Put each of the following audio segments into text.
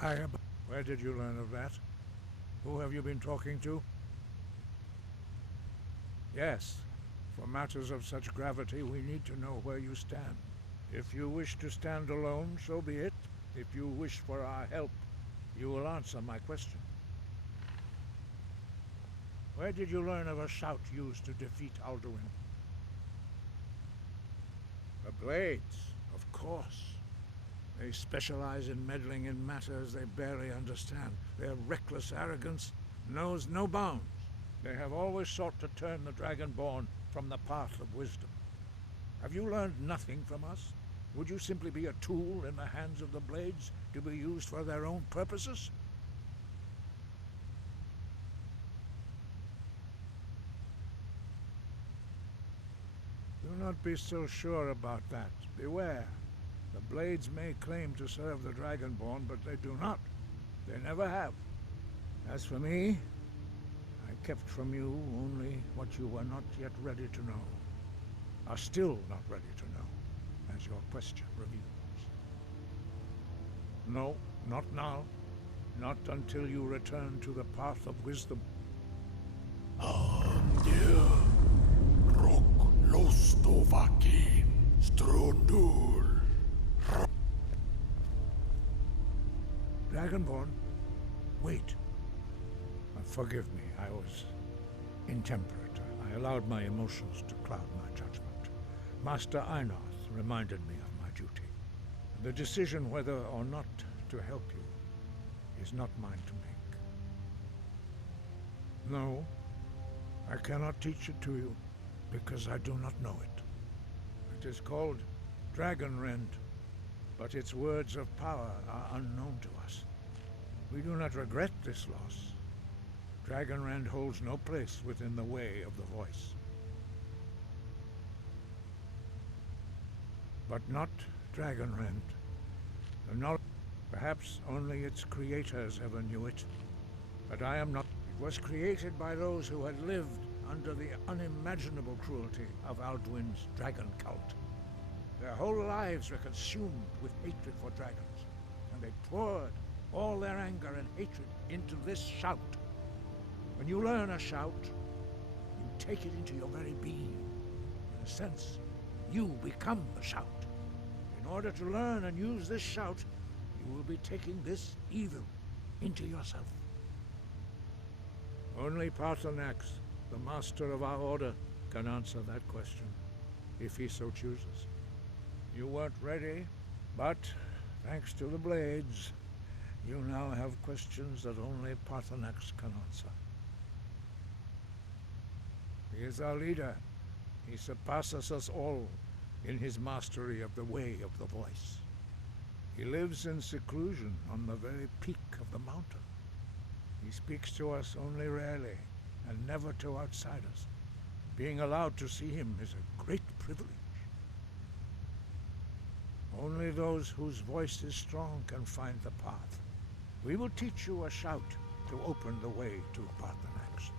Where did you learn of that? Who have you been talking to? Yes. For matters of such gravity, we need to know where you stand. If you wish to stand alone, so be it. If you wish for our help, you will answer my question. Where did you learn of a shout used to defeat Alduin? The Blades, of course. They specialize in meddling in matters they barely understand. Their reckless arrogance knows no bounds. They have always sought to turn the Dragonborn from the path of wisdom. Have you learned nothing from us? Would you simply be a tool in the hands of the Blades to be used for their own purposes? Do not be so sure about that. Beware. The Blades may claim to serve the Dragonborn, but they do not. They never have. As for me, I kept from you only what you were not yet ready to know. Are still not ready to know, as your question reveals. No, not now. Not until you return to the path of wisdom. Dragonborn? Wait. Forgive me, I was intemperate. I allowed my emotions to cloud my judgment. Master Einarth reminded me of my duty. The decision whether or not to help you is not mine to make. No, I cannot teach it to you, because I do not know it. It is called Dragonrend, but its words of power are unknown to us. We do not regret this loss. Dragonrend holds no place within the way of the voice. But not Dragonrend. The knowledge, perhaps only its creators ever knew it. But I am not. It was created by those who had lived under the unimaginable cruelty of Alduin's dragon cult. Their whole lives were consumed with hatred for dragons, and they poured all their anger and hatred into this shout. When you learn a shout, you take it into your very being. In a sense, you become the shout. In order to learn and use this shout, you will be taking this evil into yourself. Only Paarthurnax, the master of our order, can answer that question, if he so chooses. You weren't ready, but thanks to the Blades, you now have questions that only Paarthurnax can answer. He is our leader. He surpasses us all in his mastery of the way of the voice. He lives in seclusion on the very peak of the mountain. He speaks to us only rarely, and never to outsiders. Being allowed to see him is a great privilege. Only those whose voice is strong can find the path. We will teach you a shout to open the way to Paarthurnax.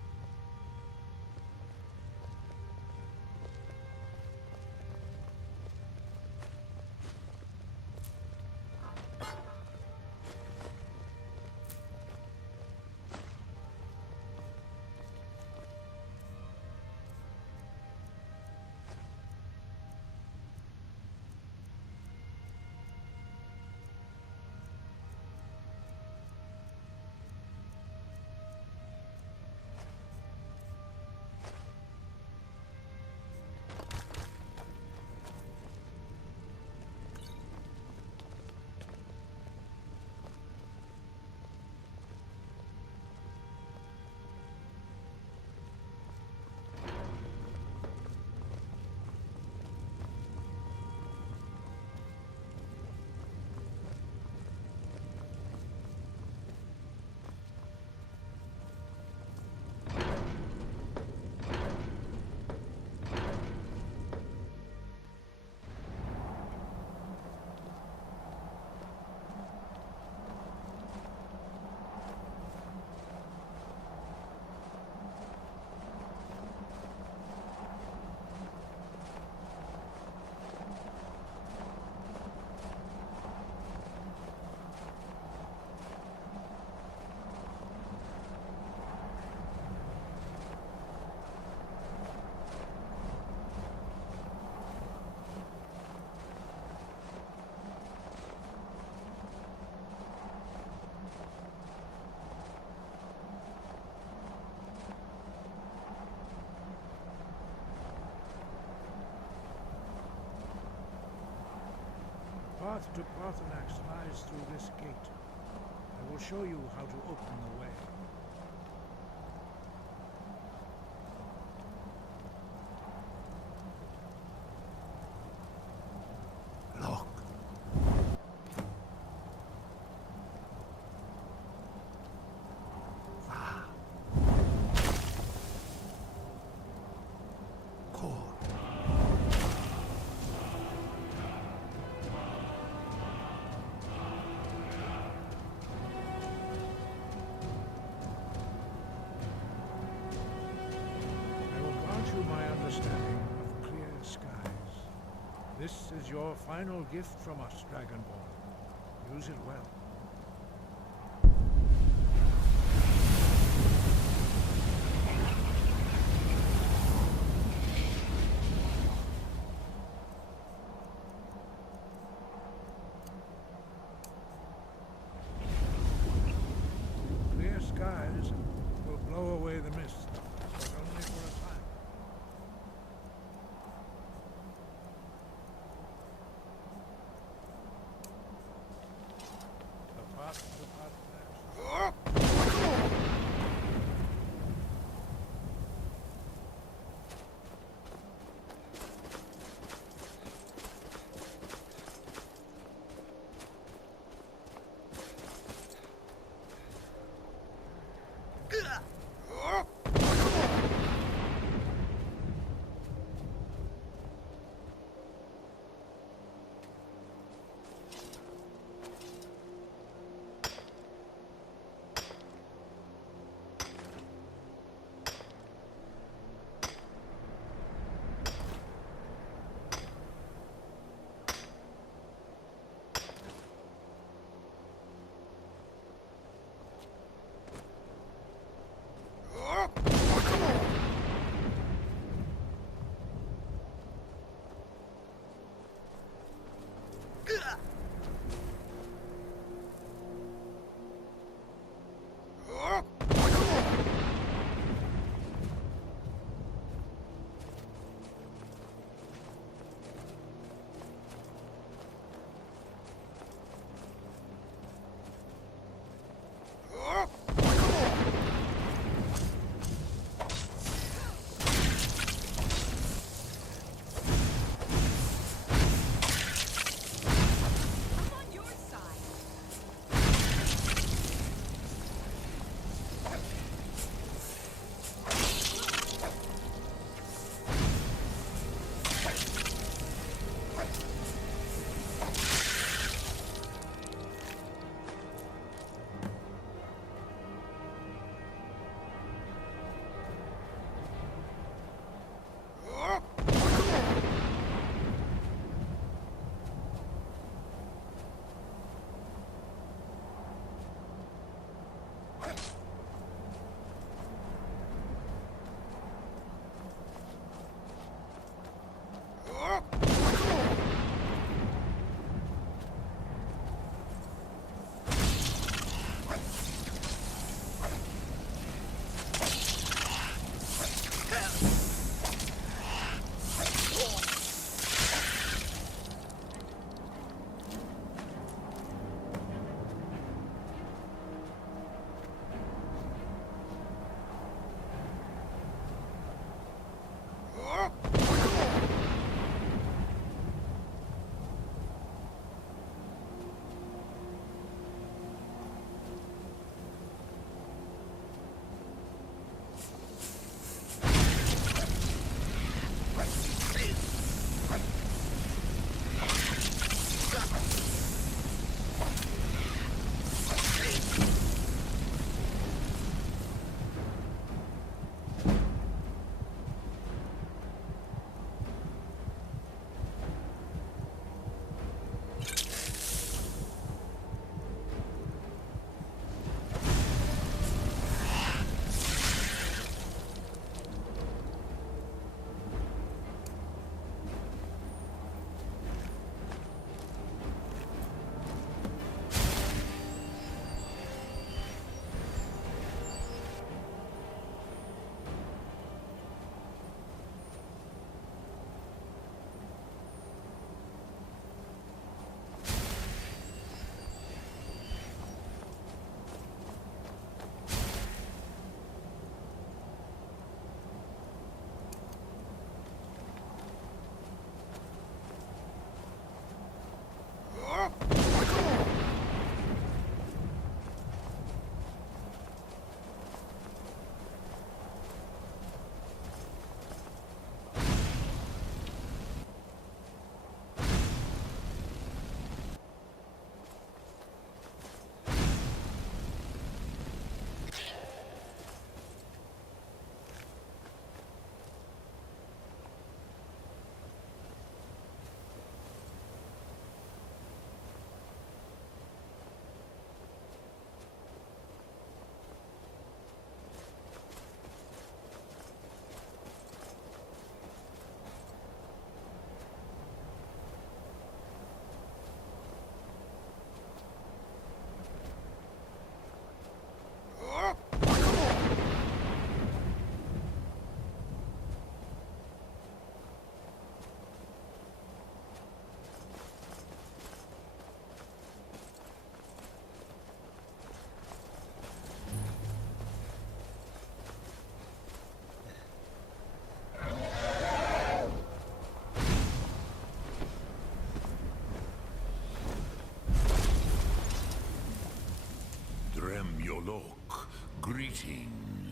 path to Parthenax lies through this gate. I will show you how to open the way. Look. Ah. Core. To my understanding of clear skies. This is your final gift from us, Dragonborn. Use it well. Clear skies will blow away the mist, but only for a time.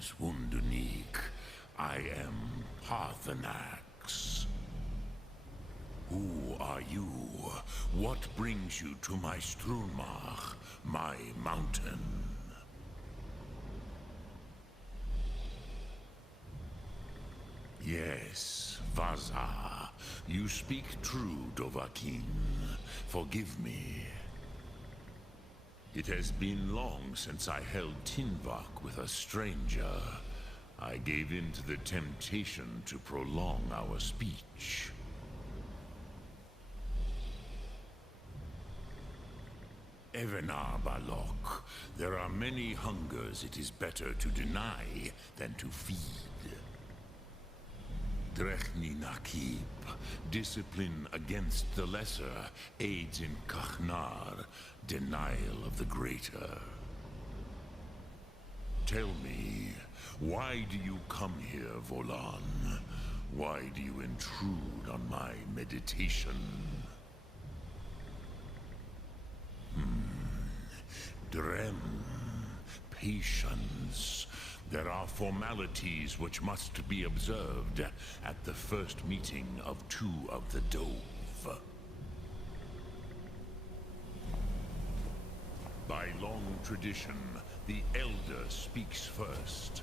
Greetings, Wunderneek. I am Parthenax. Who are you? What brings you to my Strunmach, my mountain? Yes, Vaza. You speak true, Dovahkiin. Forgive me. It has been long since I held Tinvak with a stranger. I gave in to the temptation to prolong our speech. Evenar Balok, there are many hungers it is better to deny than to feed. Drechni Nakib, discipline against the lesser aids in Kachnar, denial of the greater. Tell me, why do you come here, Volan? Why do you intrude on my meditation? Drem, patience. There are formalities which must be observed at the first meeting of two of the Dove. By long tradition, the Elder speaks first.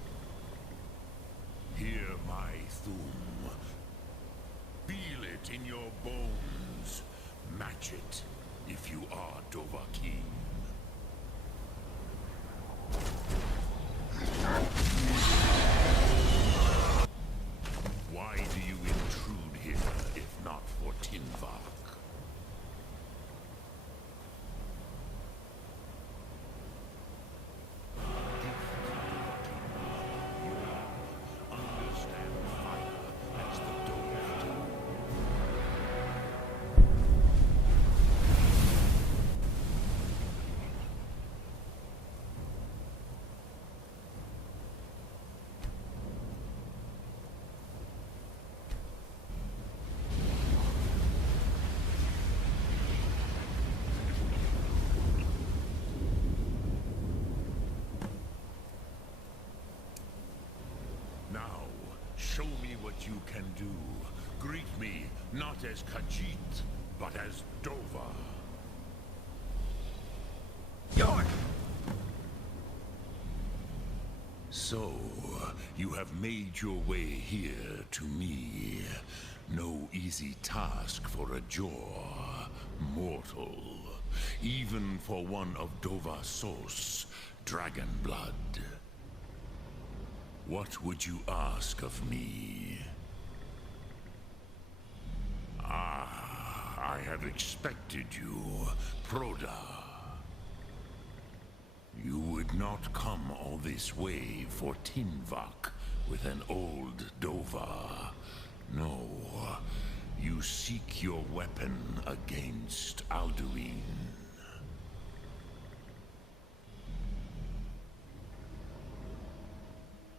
Hear my Thum. Feel it in your bones. Match it if you are Dovahkiin. Why do you intrude here, if not for Tinvak? Understand fire as the Dove do. Now, show me what you can do. Greet me, not as Khajiit, but as Dova. York! So, you have made your way here to me. No easy task for a Jor, mortal. Even for one of Dova Sos, dragon blood. What would you ask of me? Ah, I have expected you, Proda. You would not come all this way for Tinvak with an old Dova. No, you seek your weapon against Alduin.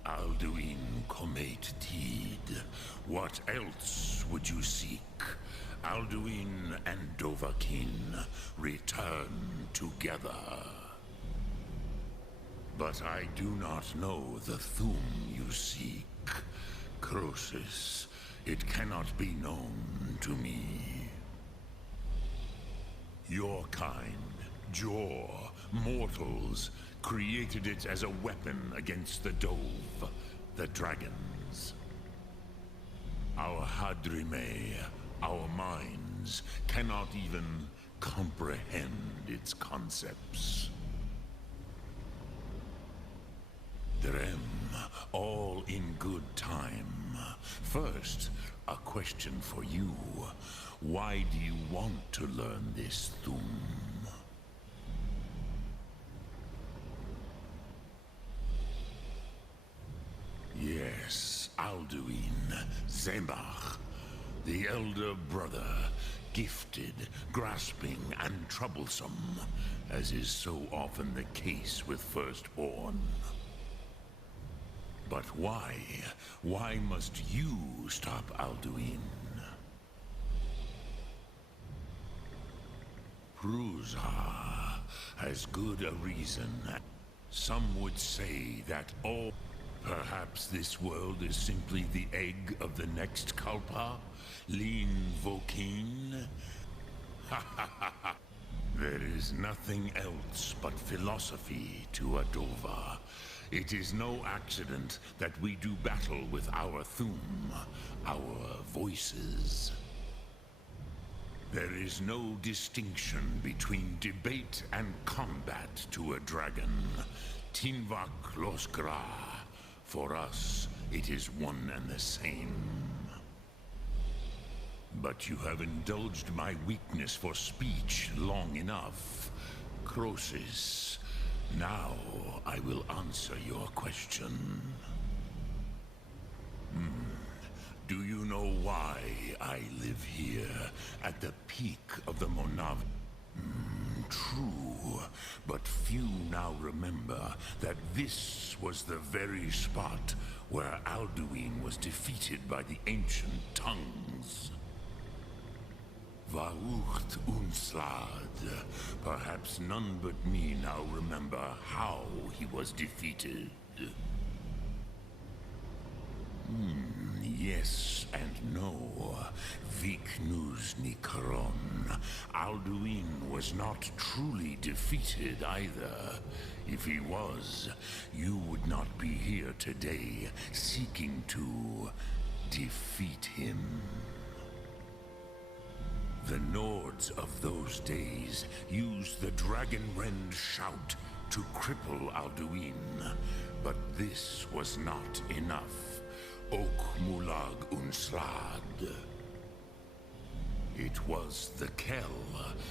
Alduin Comet Teed. What else would you seek? Alduin and Dovahkiin return together. But I do not know the Thum you seek. Croesus, it cannot be known to me. Your kind, Jor, mortals, created it as a weapon against the Dove, the dragons. Our Hadrime, our minds, cannot even comprehend its concepts. Drem, all in good time. First, a question for you. Why do you want to learn this Thum? Yes, Alduin, Zemach, the elder brother, gifted, grasping, and troublesome, as is so often the case with firstborn. But why? Why must you stop Alduin? Pruzha has good a reason. Some would say that all Perhaps this world is simply the egg of the next Kalpa? Lean Vokin? There is nothing else but philosophy to Adova. It is no accident that we do battle with our Thum, our voices. There is no distinction between debate and combat to a dragon. Tinvak Loskra. For us, it is one and the same. But you have indulged my weakness for speech long enough. Crosis, now I will answer your question. Do you know why I live here, at the peak of the Monav? True, but few now remember that this was the very spot where Alduin was defeated by the ancient tongues. Vaucht Unslad. Perhaps none but me now remember how he was defeated. Yes and no. Viknus Nikaron. Alduin was not truly defeated either. If he was, you would not be here today seeking to defeat him. The Nords of those days used the Dragonrend shout to cripple Alduin, but this was not enough. Ok Mulag Unslad. It was the Kell,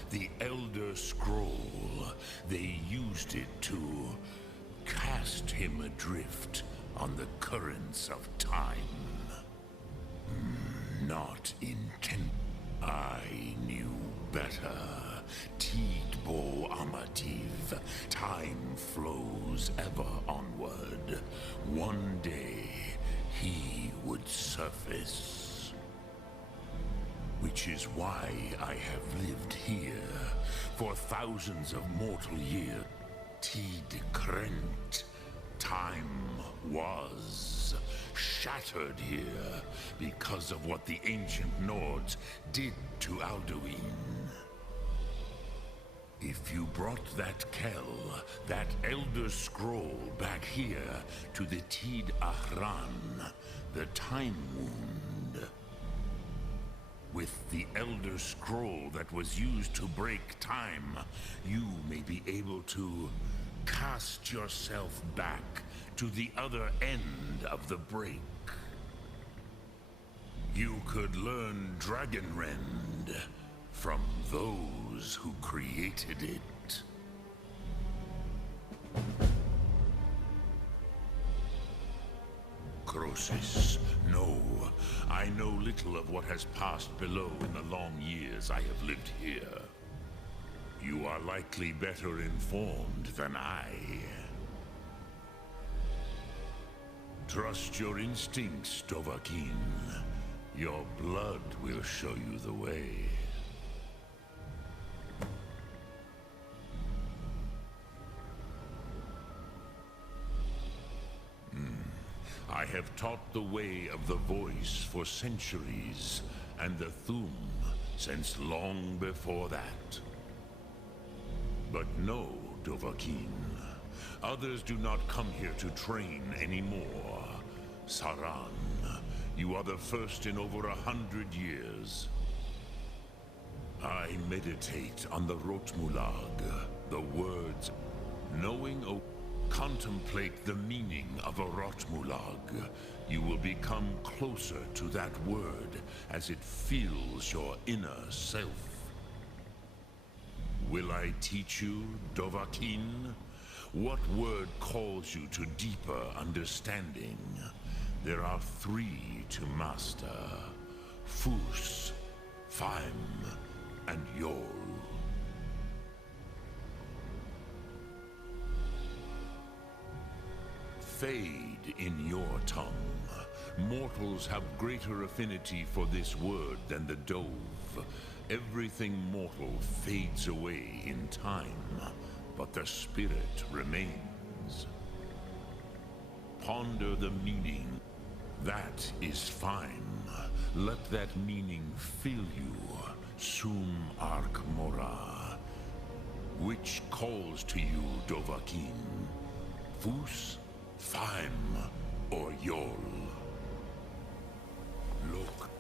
the Elder Scroll. They used it to cast him adrift on the currents of time. Not intent. I knew better. Tidbo Amativ. Time flows ever onward. One day, he would surface. Which is why I have lived here for thousands of mortal years. Tid Krent. Time was shattered here because of what the ancient Nords did to Alduin. If you brought that Kell, that Elder Scroll back here to the Tid Ahran, the Time Wound, with the Elder Scroll that was used to break time, you may be able to cast yourself back to the other end of the break. You could learn Dragonrend from those who created it. Crosis, no. I know little of what has passed below in the long years I have lived here. You are likely better informed than I. Trust your instincts, Dovahkiin. Your blood will show you the way. I have taught the way of the voice for centuries, and the Thum since long before that. But no, Dovahkiin. Others do not come here to train anymore. Saran, you are the first in over 100 years. I meditate on the Rotmulag, the words, knowing a... Contemplate the meaning of a Rotmulag. You will become closer to that word as it fills your inner self. Will I teach you, Dovahkiin? What word calls you to deeper understanding? There are 3 to master. Fus, Faim, and Yol. Fade in your tongue. Mortals have greater affinity for this word than the Dove. Everything mortal fades away in time, but the spirit remains. ponder the meaning. That is fine. Let that meaning fill you, Sum Arc Mora. Which calls to you, Dovahkiin? Fus, Faim, or Yol? Look.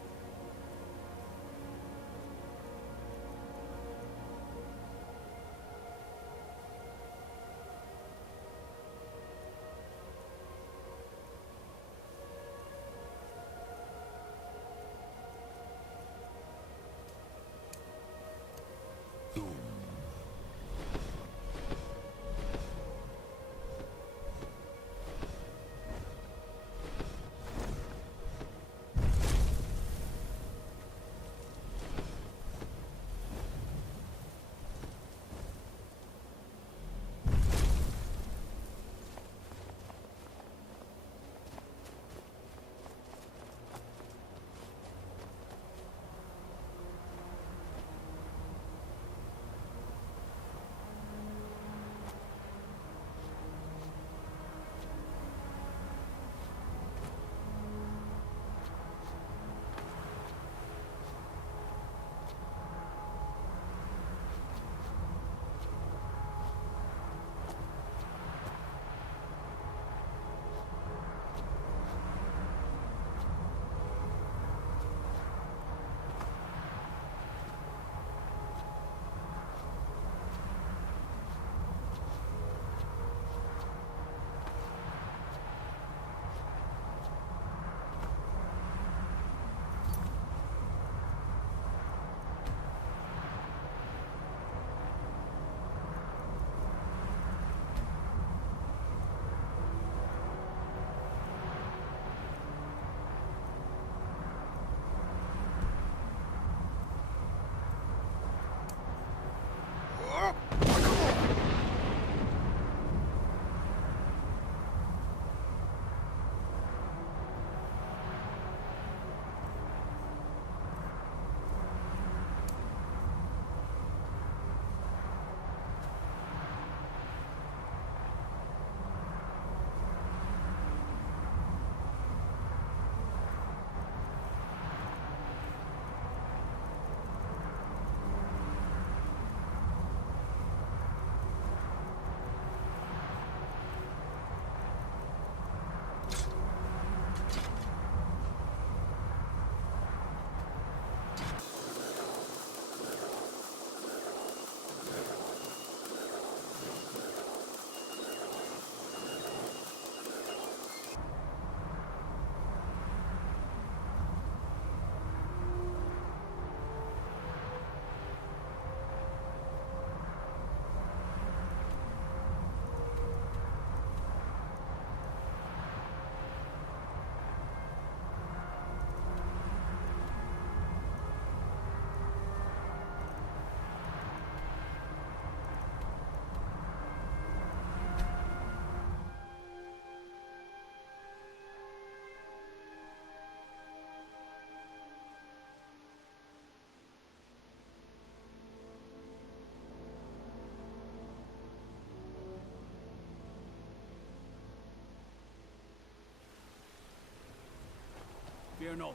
Fear not.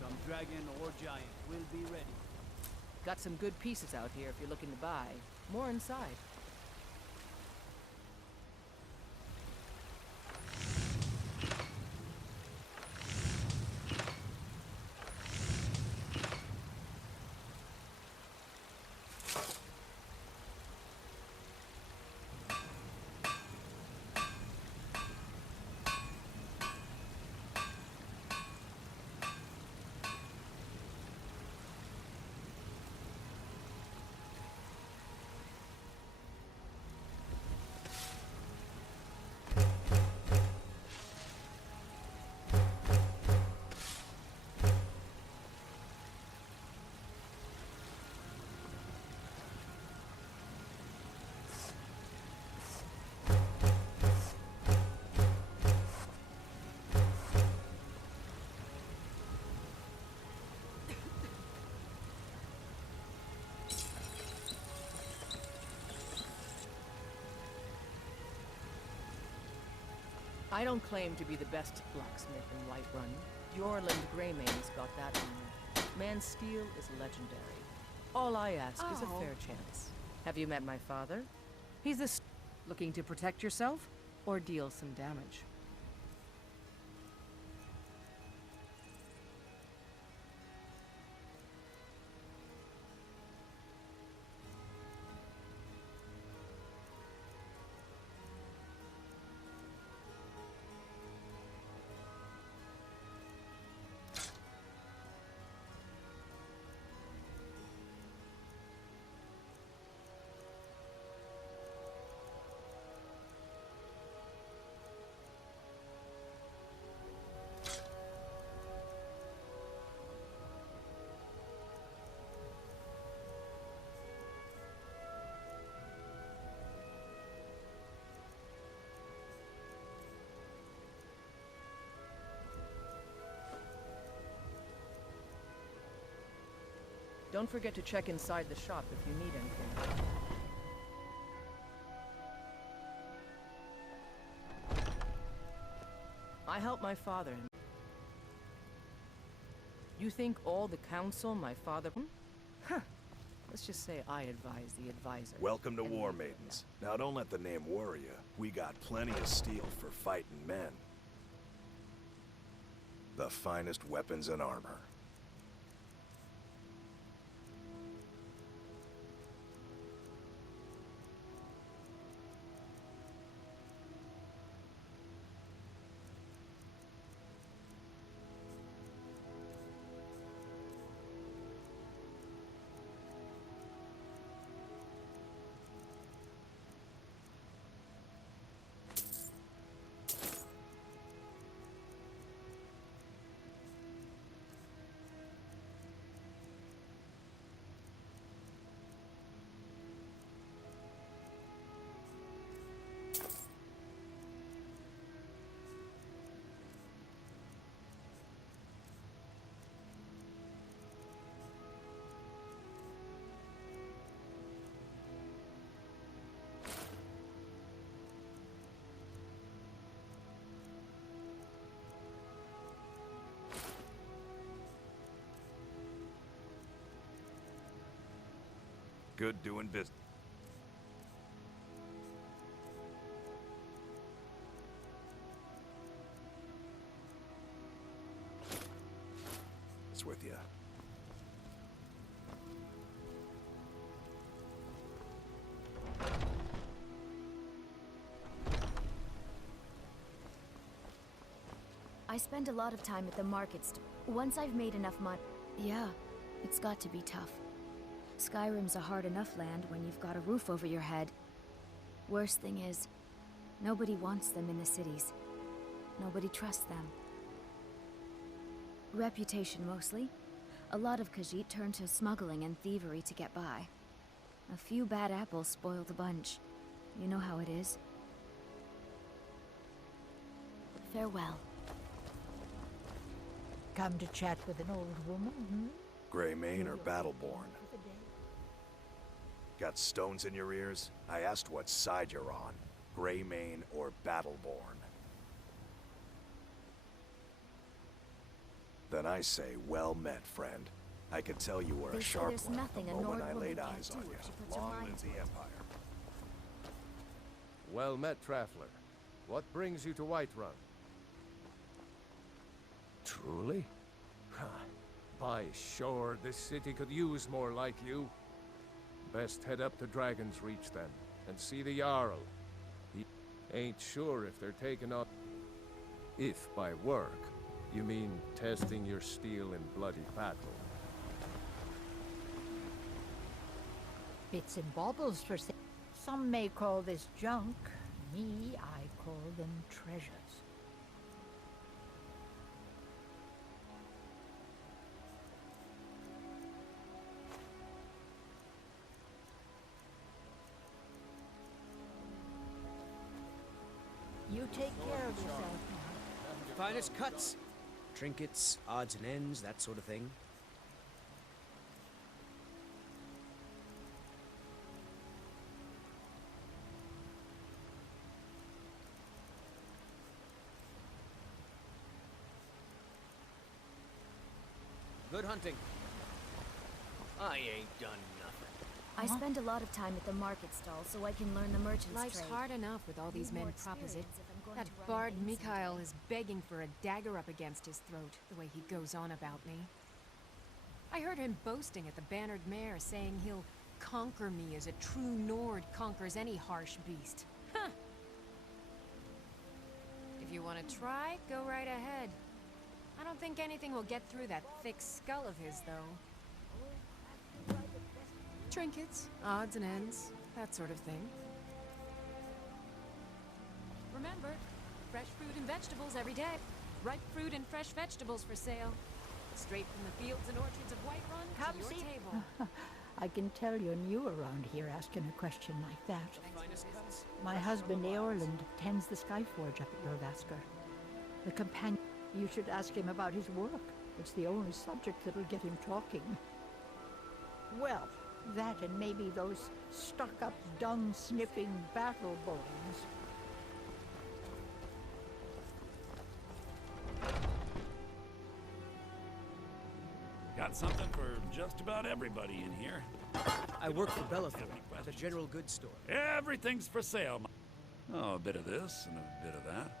Some dragon or giant will be ready. Got some good pieces out here if you're looking to buy. More inside. I don't claim to be the best blacksmith in Whiterun. Yorland Greymane's got that honor. Man's steel is legendary. All I ask is a fair chance. Have you met my father? He's the looking to protect yourself or deal some damage. Don't forget to check inside the shop if you need anything. I helped my father. You think all the council my father... Huh. Let's just say I advise the advisor. Welcome to War Maidens. Now don't let the name worry you. We got plenty of steel for fighting men. The finest weapons and armor. Good doing business. It's with you. I spend a lot of time at the markets. Once I've made enough money... Yeah, it's got to be tough. Skyrim's a hard enough land when you've got a roof over your head. Worst thing is, nobody wants them in the cities. Nobody trusts them. Reputation, mostly. A lot of Khajiit turn to smuggling and thievery to get by. A few bad apples spoil the bunch. You know how it is. Farewell. Come to chat with an old woman, hmm? Greymane or Battleborn? Got stones in your ears? I asked what side you're on. Greymane or Battleborn? Then I say, well met, friend. I could tell you were a sharp one the moment I laid eyes on you. Long live the Empire. Well met, Traveler. What brings you to Whiterun? Truly? By sure, this city could use more like you. Best head up to Dragon's Reach then, and see the Jarl. He ain't sure if they're taking on... If by work, you mean testing your steel in bloody battle. Bits and baubles for sale. Some may call this junk. Me, I call them treasures. You take care of yourself now. Finest cuts. Trinkets, odds and ends, that sort of thing. Good hunting. I ain't done nothing. I spend a lot of time at the market stall so I can learn the merchant's Life's trade. hard enough with all these Need men more proposite. experience if I'm going That to run bard things Mikhail someday. is begging for a dagger up against his throat, the way he goes on about me. I heard him boasting at the Bannered Mare, saying he'll conquer me as a true Nord conquers any harsh beast. Huh! If you want to try, go right ahead. I don't think anything will get through that thick skull of his, though. Trinkets, odds and ends, that sort of thing. Remember, fresh fruit and vegetables every day. Ripe fruit and fresh vegetables for sale. Straight from the fields and orchards of Whiterun Come to your see. table. I can tell you're new around here asking a question like that. Finest cuts. My husband Eorland tends the Skyforge up at Lorvasker. The companion, you should ask him about his work. It's the only subject that'll get him talking. Well, that and maybe those stuck-up, dung-sniffing battle bones. Got something for just about everybody in here. I work for Bellathor at the general goods store. Everything's for sale. Oh, a bit of this and a bit of that.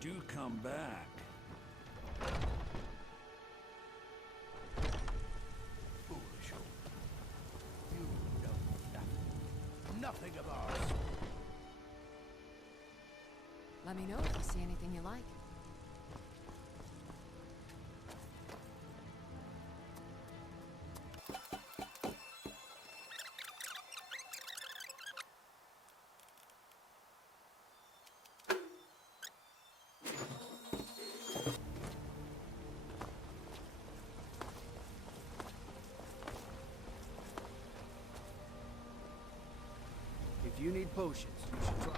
Do come back. Foolish old. You know nothing. Nothing of ours. Let me know if you see anything you like. If you need potions, you should try.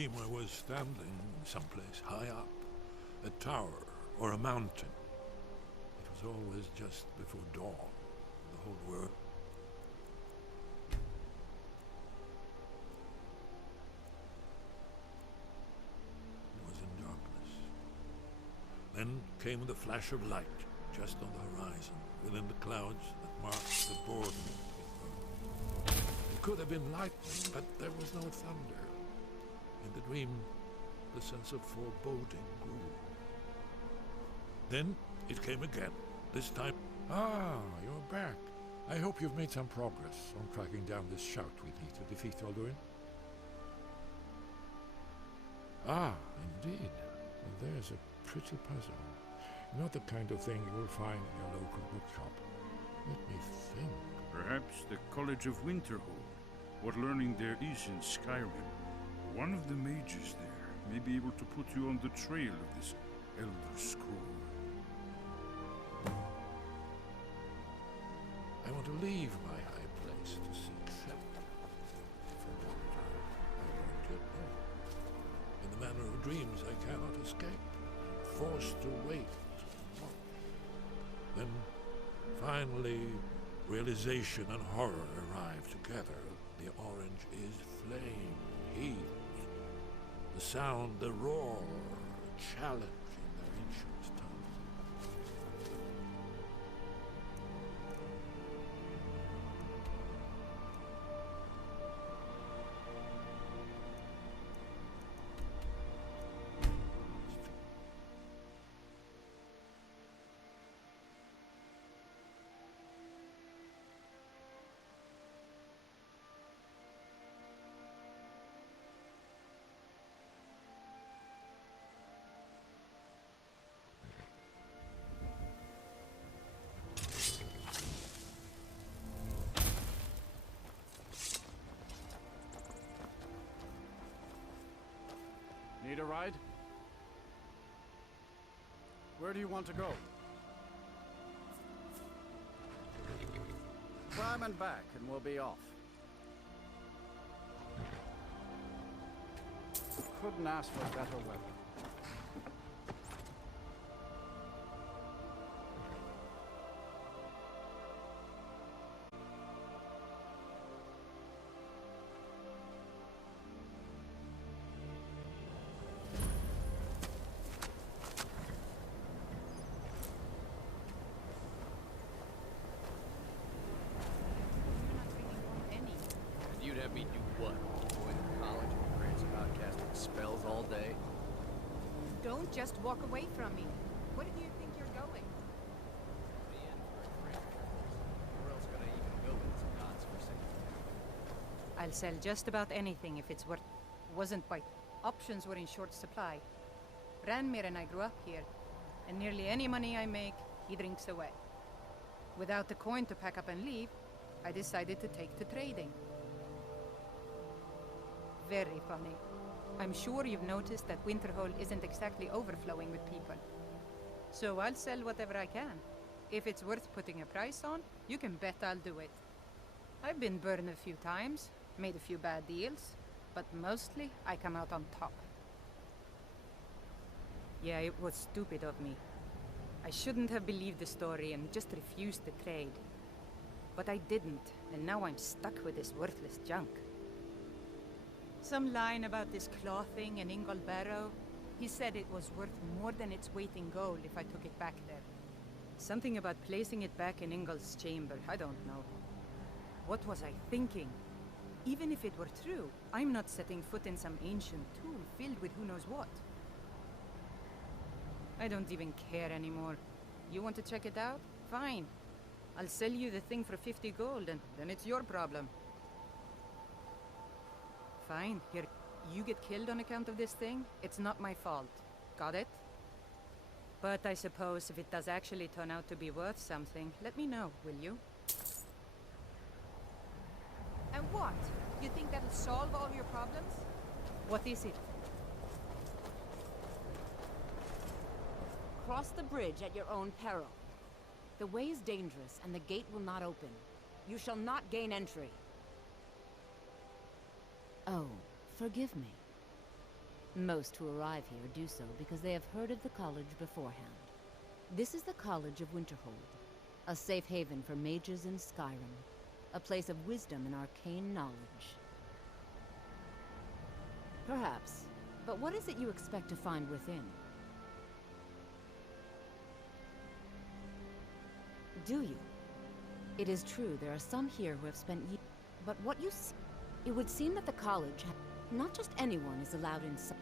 dreamer was standing someplace high up, a tower or a mountain. It was always just before dawn. The whole world was in darkness. Then came the flash of light, just on the horizon, within the clouds that marked the border. It could have been lightning, but there was no thunder. In the dream, the sense of foreboding grew. Then it came again, this time. Ah, you're back. I hope you've made some progress on tracking down this shout we need to defeat Alduin. Ah, indeed. Well, there's a pretty puzzle. Not the kind of thing you will find in your local bookshop. Let me think. Perhaps the College of Winterhold. What learning there is in Skyrim. One of the mages there may be able to put you on the trail of this Elder Scroll. I want to leave my high place to seek shelter. For what I don't yet know. In the manner of dreams, I cannot escape. I'm forced to wait and watch. Then, finally, realization and horror arrive together. The orange is flame, heat. The sound, the roar, challenge in their ancient tongue. Need a ride? Where do you want to go? Climb and back, and we'll be off. Couldn't ask for better weather. You'd have me do what? Go into college and rants about casting spells all day? Don't just walk away from me. Where do you think you're going? The end for a drink. Where else could I even go in this God's forsaken? I'll sell just about anything if it's worth... Wasn't quite. Options were in short supply. Ranmir and I grew up here, and nearly any money I make, he drinks away. Without the coin to pack up and leave, I decided to take to trading. Very funny. I'm sure you've noticed that Winterhold isn't exactly overflowing with people. So I'll sell whatever I can. If it's worth putting a price on, you can bet I'll do it. I've been burned a few times, made a few bad deals, but mostly I come out on top. Yeah, it was stupid of me. I shouldn't have believed the story and just refused to trade. But I didn't, and now I'm stuck with this worthless junk. Some line about this clothing in Ingol Barrow. He said it was worth more than its weight in gold if I took it back there. Something about placing it back in Ingol's chamber, I don't know. What was I thinking? Even if it were true, I'm not setting foot in some ancient tomb filled with who knows what. I don't even care anymore. You want to check it out? Fine. I'll sell you the thing for 50 gold, and then it's your problem. Fine, here. You get killed on account of this thing? It's not my fault. Got it? But I suppose if it does actually turn out to be worth something, let me know, will you? And what? You think that'll solve all your problems? What is it? Cross the bridge at your own peril. The way is dangerous, and the gate will not open. You shall not gain entry. Oh, forgive me. Most who arrive here do so because they have heard of the college beforehand. This is the College of Winterhold, a safe haven for mages in Skyrim, a place of wisdom and arcane knowledge. Perhaps, but what is it you expect to find within? Do you? It is true there are some here who have spent years, but what you see, it would seem that the college, not just anyone is allowed inside.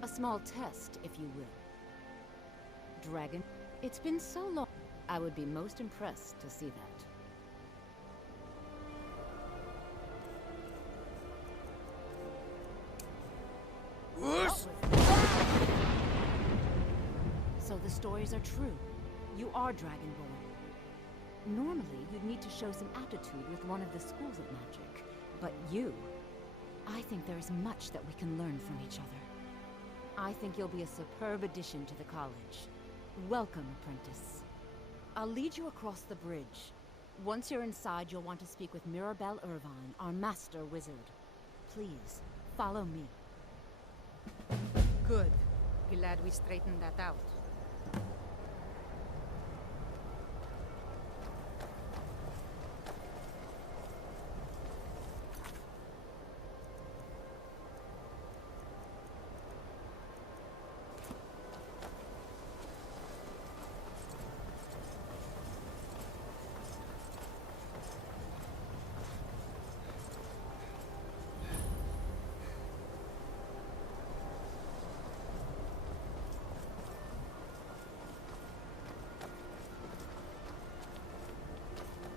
A small test, if you will. Dragon, it's been so long. I would be most impressed to see that. So the stories are true. You are Dragonborn. Normally, you'd need to show some aptitude with one of the schools of magic. But you... I think there is much that we can learn from each other. I think you'll be a superb addition to the college. Welcome, apprentice. I'll lead you across the bridge. Once you're inside, you'll want to speak with Mirabelle Irvine, our master wizard. Please, follow me. Good. Glad we straightened that out.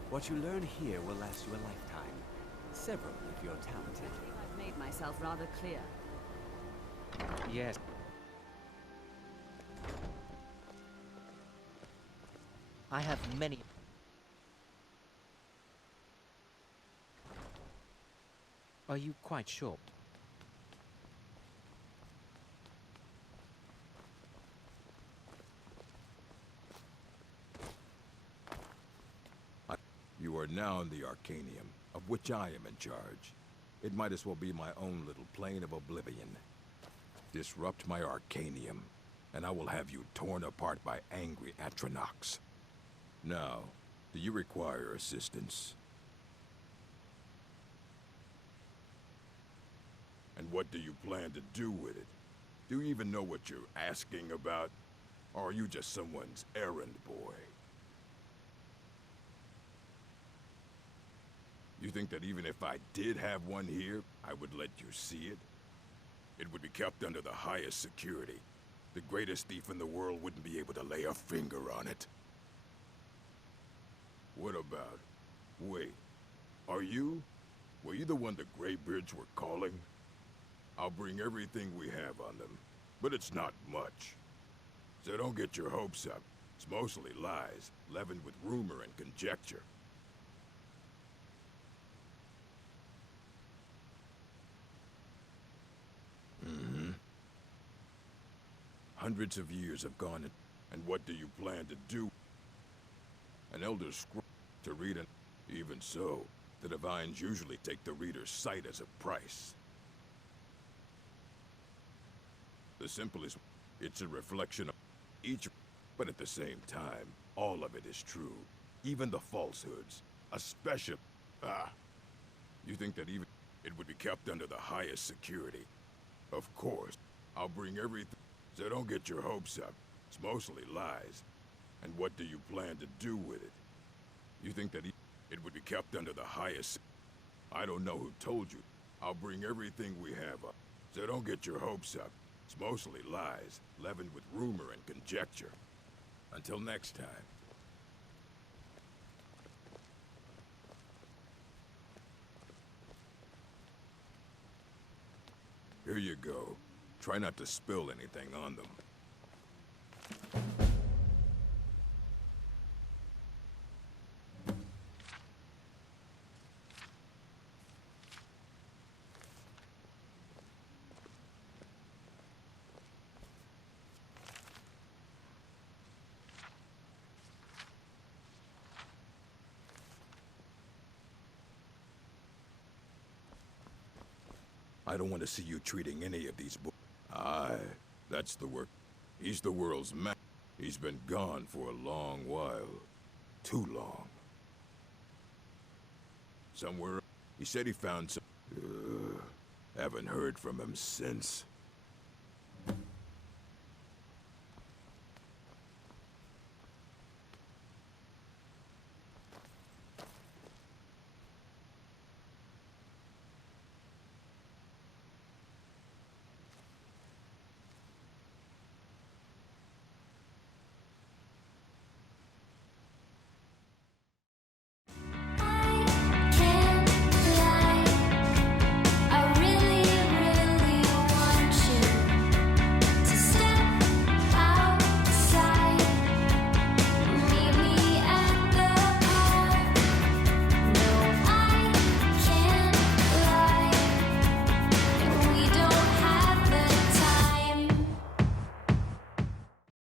What you learn here will last you a lifetime. Several if you're talented. I've made myself rather clear. Yes. I have many. Are you quite sure? You are now in the Arcanium, of which I am in charge. It might as well be my own little plane of oblivion. Disrupt my Arcanium, and I will have you torn apart by angry Atronachs. Now, do you require assistance? And what do you plan to do with it? Do you even know what you're asking about? Or are you just someone's errand boy? You think that even if I did have one here, I would let you see it? It would be kept under the highest security. The greatest thief in the world wouldn't be able to lay a finger on it. What about... Wait. Were you the one the Greybridge were calling? I'll bring everything we have on them, but it's not much. So don't get your hopes up. It's mostly lies, leavened with rumor and conjecture. Hundreds of years have gone, and what do you plan to do? An Elder Scroll to read an... Even so, the Divines usually take the reader's sight as a price. The simplest... It's a reflection of each... But at the same time, all of it is true. Even the falsehoods. Especially... You think that even... It would be kept under the highest security. Of course. I'll bring everything... So don't get your hopes up. It's mostly lies. And what do you plan to do with it? You think that it would be kept under the highest... I don't know who told you. I'll bring everything we have up. So don't get your hopes up. It's mostly lies, leavened with rumor and conjecture. Until next time. Here you go. Try not to spill anything on them. I don't want to see you treating any of these That's the work. He's the world's man. He's been gone for a long while. Too long. Somewhere, he said he found some... haven't heard from him since.